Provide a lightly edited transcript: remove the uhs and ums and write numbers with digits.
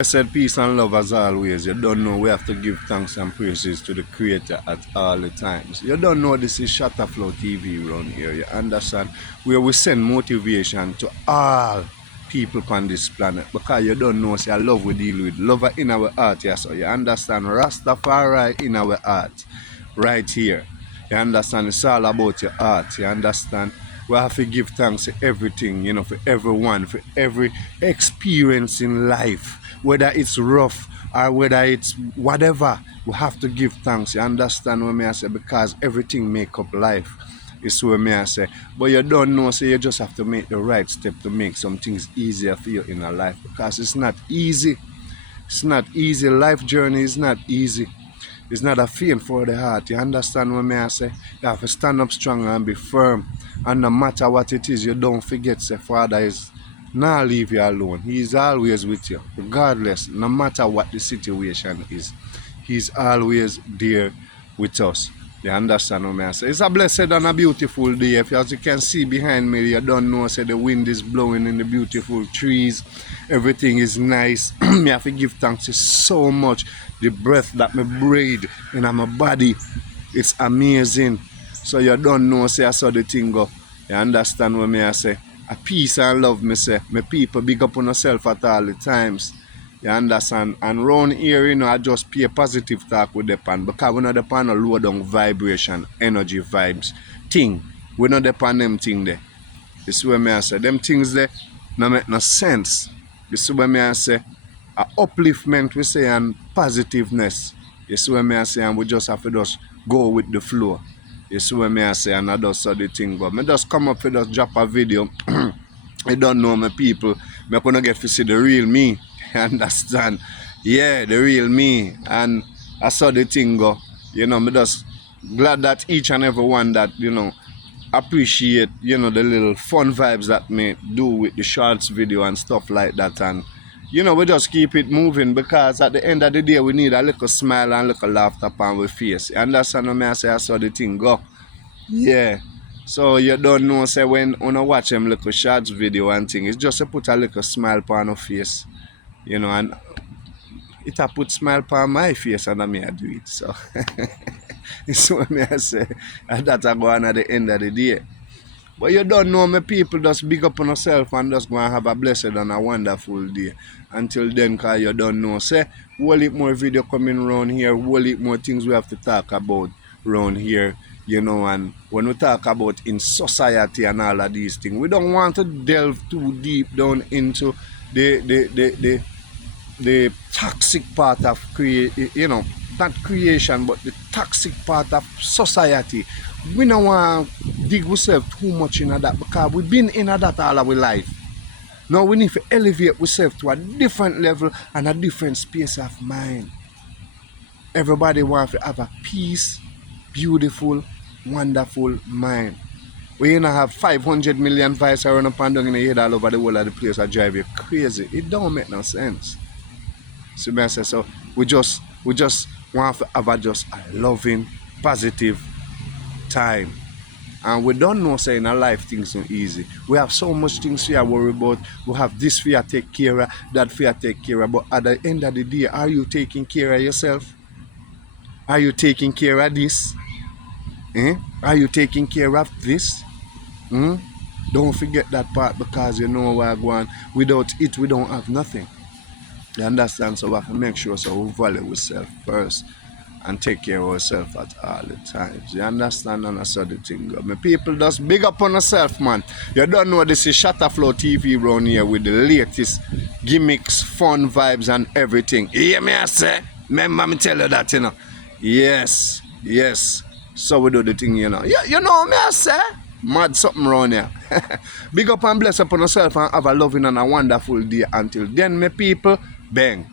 Blessed peace and love as always. You don't know we have to give thanks and praises to the Creator at all the times. You don't know this is ShottaFlowtv around here. You understand? Where we send motivation to all people on this planet. Because you don't know, say, love we deal with. Love in our heart, yes. So you understand? Rastafari in our heart. Right here. You understand? It's all about your heart. You understand? We have to give thanks to everything, you know, for everyone, for every experience in life. Whether it's rough or whether it's whatever, we have to give thanks. You understand what I say? Because everything make up life. It's what I say. But you don't know, so you just have to make the right step to make some things easier for you in a life. Because it's not easy. It's not easy. Life journey is not easy. It's not a feeling for the heart. You understand what I say? You have to stand up strong and be firm. And no matter what it is, you don't forget, say, Father is not leave you alone. He is always with you, regardless, no matter what the situation is. He's always there with us. You understand what I say? It's a blessed and a beautiful day. If you, as you can see behind me, you don't know, say the wind is blowing in the beautiful trees. Everything is nice. Me have to give thanks to so much. The breath that me breathe in my body, it's amazing. So you don't know, say I saw the thing go. You understand what I say? A peace and love, me say. My people big up on yourself at all the times. You understand? And round here, you know, I just pay positive talk with the pan. Because we know the pan a low down vibration, energy vibes thing. We know the pan them thing there. You see what I say? Them things there no make no sense. You see what I say? A upliftment we say and positiveness. You see what I say? And we just have to just go with the flow. You see what I say? And I just saw the thing. But I just come up with just drop a video. I don't know my people. I'm gonna get to see the real me. You understand? Yeah, the real me. And I saw the thing go. You know, I'm just glad that each and every one that, you know, appreciate, you know, the little fun vibes that me do with the shorts video and stuff like that. And you know, we just keep it moving because at the end of the day, we need a little smile and a little laughter upon our face. You understand what I say? I saw the thing go. Yeah. So you don't know, say, when you watch them little shorts video and thing, it's just to put a little smile upon our face. You know, and it a put smile upon my face and I may do it. So, it's what I say. And that's going on at the end of the day. But you don't know, my people, just big up on yourself and just go and have a blessed and a wonderful day. Until then, because you don't know, say, whole heap more video coming around here, whole heap more things we have to talk about around here, you know, and when we talk about in society and all of these things, we don't want to delve too deep down into the toxic part of you know, not creation, but the toxic part of society. We don't want to dig ourselves too much in that because we've been in that all our life. Now we need to elevate ourselves to a different level and a different space of mind. Everybody wants to have a peace, beautiful, wonderful mind. We you know have 500 million vibes around up and down in the head all over the world of the place that drive you crazy. It don't make no sense. So we just want to have just a loving, positive time. And we don't know, say, in our life things are easy. We have so much things we are worried about. We have this fear take care of, that fear take care of. But at the end of the day, are you taking care of yourself? Are you taking care of this? Are you taking care of this? Don't forget that part because you know where I'm going. Without it, we don't have nothing. You understand? So we have to make sure so we value ourselves first and take care of ourselves at all the times. You understand? And that's how the thing go. My people just big up on yourself, man. You don't know this is ShottaFlowtv around here with the latest gimmicks, fun vibes and everything. You hear me I say? Remember me tell you that, you know. Yes. So we do the thing, you know. You know me I say? Mad something around here. Big up and bless up on yourself and have a loving and a wonderful day. Until then, my people, bang.